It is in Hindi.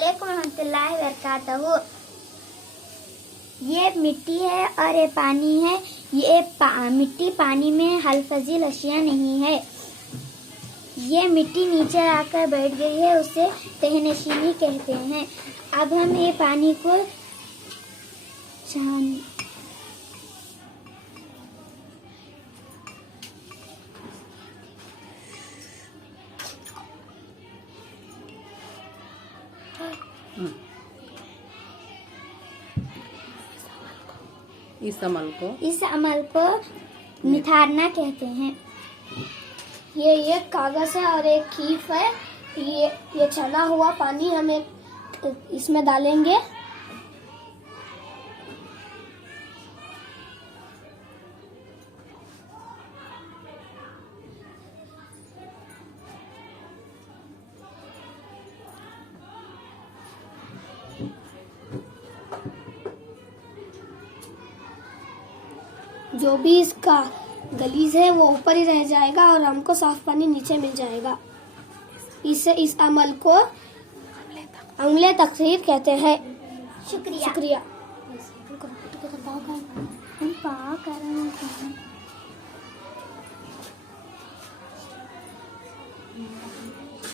वालेकुम रहमतुल्लाहि व बरकातहू। ये मिट्टी है और ये पानी है। ये मिट्टी पानी में हलफजील अशिया नहीं है। ये मिट्टी नीचे आकर बैठ गई है, उसे तहनशीनी कहते हैं। अब हम ये पानी को इस अमल को निथारना कहते हैं। ये एक कागज है और एक खीफ है। ये छना हुआ पानी हम इसमें डालेंगे। जो भी इसका गलीज है वो ऊपर ही रह जाएगा और हमको साफ पानी नीचे मिल जाएगा। इस अमल को अमले तकसीर कहते हैं। शुक्रिया। शुक्रिया।